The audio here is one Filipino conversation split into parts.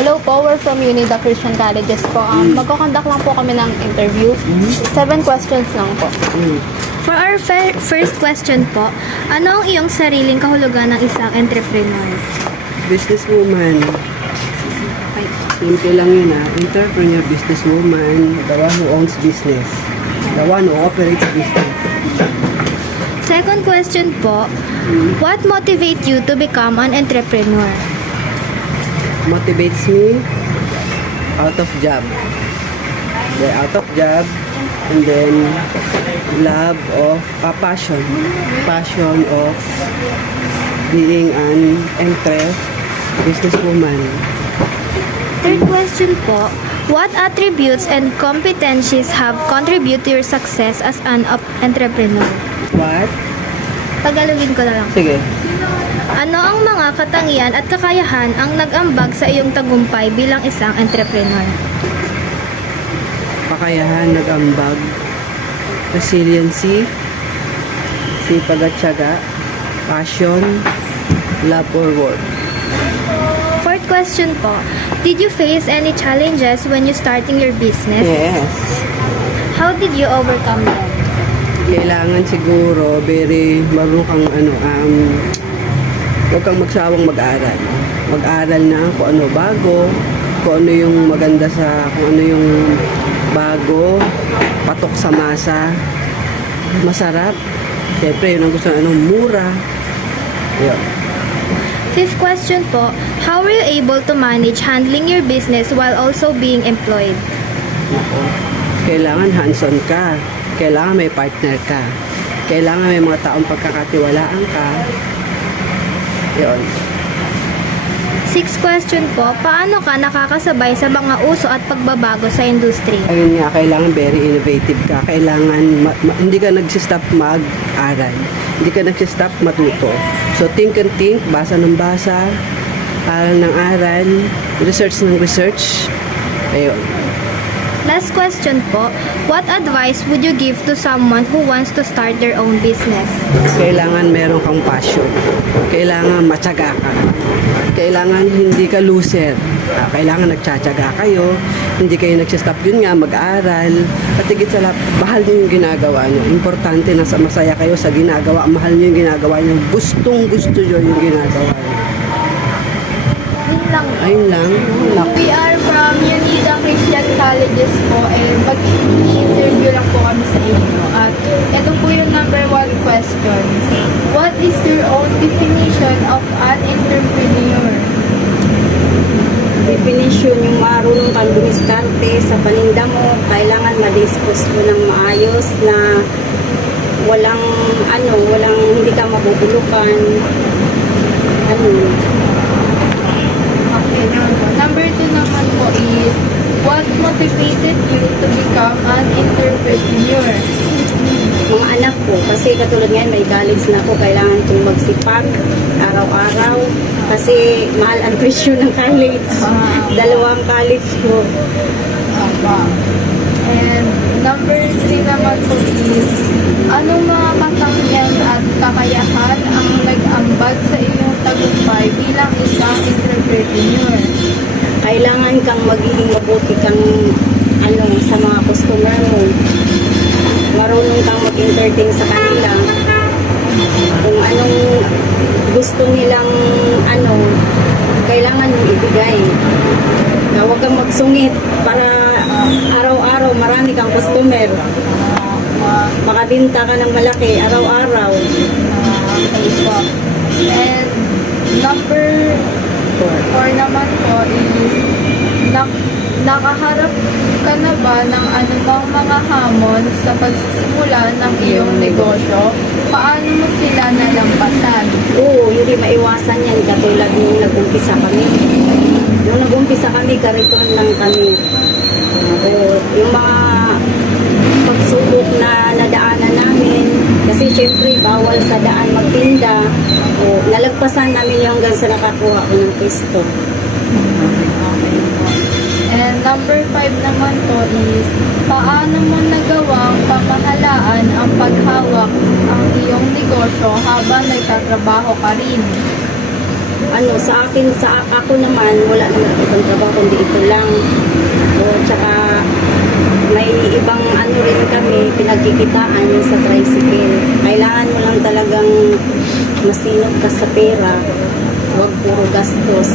Hello po, we're from Unida Christian Colleges po. Magko-conduct lang po kami ng interview. 7 questions lang po. For our first question po, ano ang iyong sariling kahulugan ng isang entrepreneur? Businesswoman. Simple lang yun Entrepreneur, businesswoman, the one who owns business. The one who operates business. Second question po, what motivates you to become an entrepreneur? Motivates me out of job. They're out of job and then love of passion. Passion of being an businesswoman. Third question po, what attributes and competencies have contributed to your success as an entrepreneur? What? Tagalogin ko na lang. Sige. Ano ang mga katangian at kakayahan ang nag-ambag sa iyong tagumpay bilang isang entrepreneur? Kakayahan, nag-ambag, resiliency, sipag at tiyaga, passion, love for work. Fourth question po, did you face any challenges when you starting your business? Yes. How did you overcome them? Kailangan siguro marunong kang huwag kang magsawang mag-aral. Mag-aral na kung ano bago, kung ano yung maganda kung ano yung bago, patok sa masa, masarap. Siyempre, yun ang gusto mura. Yun. Fifth question po, how were you able to manage handling your business while also being employed? Kailangan hands-on ka. Kailangan may partner ka. Kailangan may mga taong pagkakatiwalaan ka. Yun. Sixth question po, paano ka nakakasabay sa mga uso at pagbabago sa industry? Ayun nga, kailangan very innovative ka. Kailangan, hindi ka nagsistop mag-aral. Hindi ka nagsistop matuto. So, think and think, basa ng basa, aral ng aral, research ng research. Ayun. Last question po, what advice would you give to someone who wants to start their own business? Kailangan meron kang passion. Kailangan matyaga ka. Kailangan hindi ka loser. Kailangan nagtsatsaga kayo. Hindi kayo nagsistop yun nga, mag-aral. At higit sa lahat, mahal niyo yung ginagawa niyo. Importante na masaya kayo sa ginagawa. Mahal niyo yung ginagawa niyo. Gustong-gusto niyo yung ginagawa niyo. Yun lang. Ayun lang. We are from Unida Christian Colleges po and mag-interview lang po kami sa inyo. At ito po yung number 1 question. What is your own definition of an entrepreneur? Definition, yung marunong kang dumiskarte sa paninda mo, kailangan ma-dispose mo ng maayos na walang hindi ka mabubulukan. Okay, number 2 naman po is, what motivated you to become an entrepreneur? Mga anak ko, kasi katulad ngayon may college na ako, kailangan kong magsipag araw-araw kasi mahal ang presyo ng college. Dalawang college ko. And number 3 naman po is, anong mga katangian at kakayahan ang nag-ambag sa iyong tagumpay bilang isang entrepreneur? Kailangan kang magiging mabuti kang sa mga customer mo. Marunong kang mag-entertain sa kanila. Kung anong gusto nilang kailangan mong ibigay. Huwag kang magsungit para araw-araw marami kang customer. Makabinta ka ng malaki araw-araw. Okay po. And number 4 naman po is, nakaharap ka na ba ng anumang mga hamon sa pagsisimula ng iyong negosyo? Paano mo sila nalampasan? Oo, hindi maiwasan yan katulad nung nag-umpisa kami. Nung nag-umpisa kami, kariton lang kami. Yung mga pagsubok na nadaanan namin, kasi syempre bawal sa daan magtinda, nalagpasan namin yung hanggang sa nakakuha ko ng pwesto. And number 5 naman po is, paano mo nagawang pamahalaan ang paghawak ang iyong negosyo habang nagtatrabaho ka rin? ano, sa ako naman, wala naman ibang trabaho, kundi ito lang. So, tsaka, may ibang ano rin kami, pinagkikitaan yung sa tricycle. Kailangan mo lang talagang masinop ka sa pera, huwag puro gastos.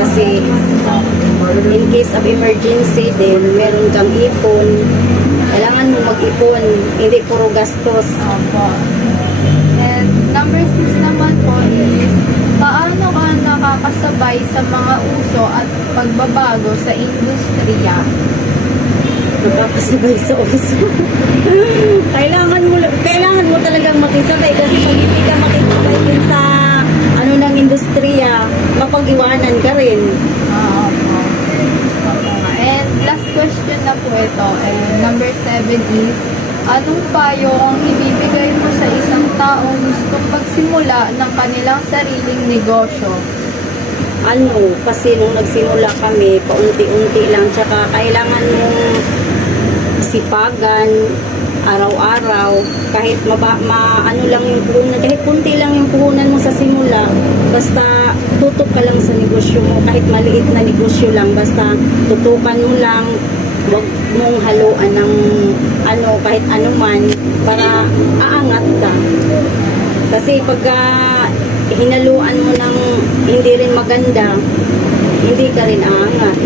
Kasi, in case of emergency din, meron kang ipon, kailangan mo mag-ipon, hindi puro gastos. Opo. And number 6 naman po is, paano ka nakakasabay sa mga uso at pagbabago sa industriya? Nakakasabay sa uso. kailangan mo talagang makisabay kasi pag hindi ka makisabay din sa ano ng industriya, mapag-iwanan ka rin. Opo. Opo nga. And last question na po ito, number 7 is, anong payo ang ibibigay mo sa isang taong gustong magsimula ng kanilang sariling negosyo? Ano, kasi nung nagsimula kami, paunti-unti lang, tsaka kailangan mong sipagan araw-araw, kahit ano lang yung puhunan, kahit kunti lang yung puhunan mo sa simula, basta tutok ka lang sa negosyo mo, kahit maliit na negosyo lang, basta tutukan mo lang, huwag mong haluan ng ano, kahit ano man, para aangat ka. Kasi pagka hinaluan mo ng hindi rin maganda, hindi ka rin aangat.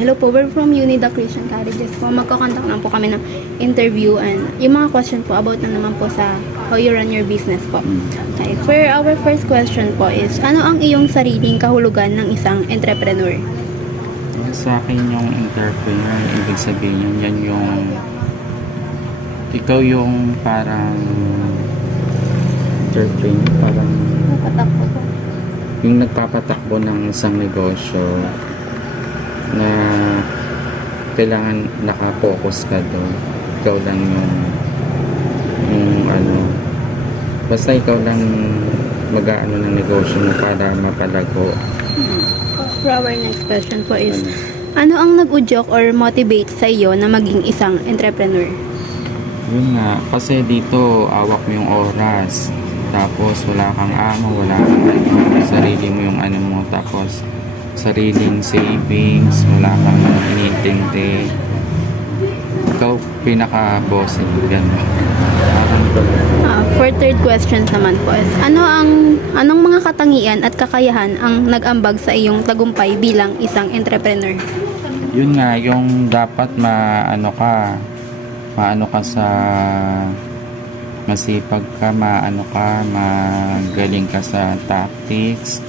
Hello po, we're from Unida Christian Colleges po. Magkakontak lang po kami ng interview and yung mga question po about na naman po sa how you run your business po. Okay, for our first question po is, ano ang iyong sariling kahulugan ng isang entrepreneur? Sa akin yung entrepreneur, ibig sabihin yun, yan yung ikaw yung parang entrepreneur, parang Patakbo po. yung nagpapatakbo ng isang negosyo na kailangan nakapokus ka doon. Ikaw lang yung ano, basta ikaw lang mag-aano ng negosyo mo para mapalago. For our next question po is, ano ang nag-udyok or motivate sa iyo na maging isang entrepreneur? Yun nga, kasi dito awak mo yung oras, tapos wala kang amo, wala kang ano, sarili mo yung ano mo, tapos sariling savings, wala kang inintindi. Ikaw pinaka-bossing, gano'n. For third question naman po is, anong mga katangian at kakayahan ang nag-ambag sa iyong tagumpay bilang isang entrepreneur? Yun nga, yung dapat maano ka sa masipag ka, magaling ka sa tactics,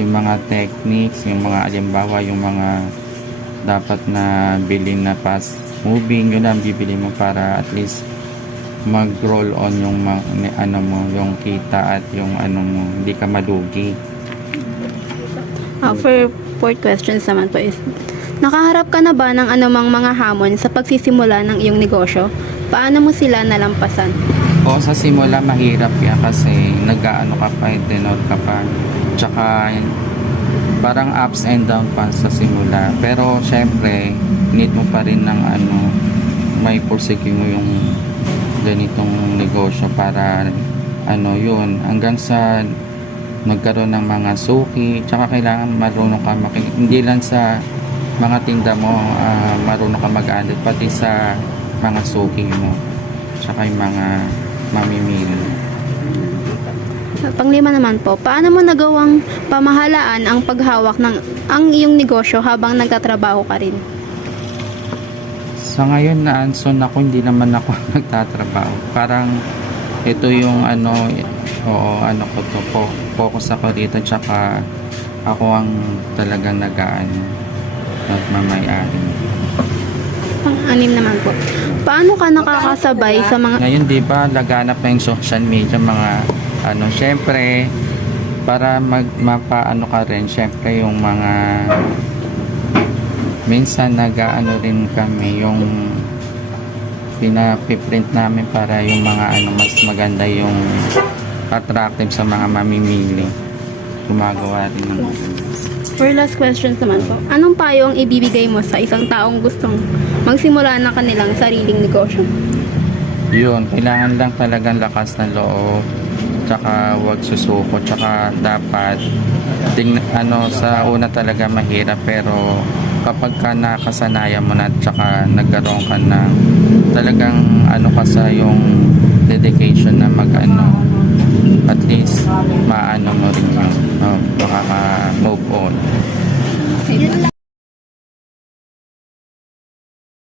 yung mga techniques, yung mga alimbawa, yung mga dapat na bilhin na fast moving, yun ang bibili mo para at least mag-roll on yung ano mo, yung kita at yung ano mo, hindi ka malugi. For fourth questions naman po is, nakaharap ka na ba ng anumang mga hamon sa pagsisimula ng iyong negosyo? Paano mo sila nalampasan? O sa simula mahirap yan kasi nag-aano ka pa, tenor ka pa, tsaka parang ups and down pa sa simula, pero syempre need mo pa rin ng ano, may pursige mo yung ganitong negosyo para ano yun, hanggang sa magkaroon ng mga suki, tsaka kailangan marunong ka hindi lang sa mga tinda mo, marunong ka mag-handle pati sa mga suki mo, tsaka yung mga mamimili. Panglima naman po, paano mo nagawang pamahalaan ang paghawak ng ang iyong negosyo habang nagtatrabaho ka rin? Sa ngayon na anson ako, hindi naman ako nagtatrabaho. Parang ito yung ano, ano ko to, focus ako dito, tsaka ako ang talagang nag-aano at mamayari. Pang-anim naman po, paano ka nakakasabay sa mga... Ngayon, di ba, laganap na yung social media, mga ano, syempre, para mapaano ka rin, syempre yung mga minsan nag-aano rin kami, yung pinapiprint namin para yung mga ano, mas maganda yung attractive sa mga mamimili. Gumagawa rin ng For last questions naman po, anong payo ang ibibigay mo sa isang taong gustong magsimula ng kanilang sariling negosyo? Yun, kailangan lang talagang lakas ng loob, tsaka huwag susuko, tsaka dapat sa una talaga mahirap, pero kapag ka nakasanayan mo na, tsaka nagkaroon ka na talagang ka sa yung dedication na at least maano mo rin yun, makaka-move on. Yun lang.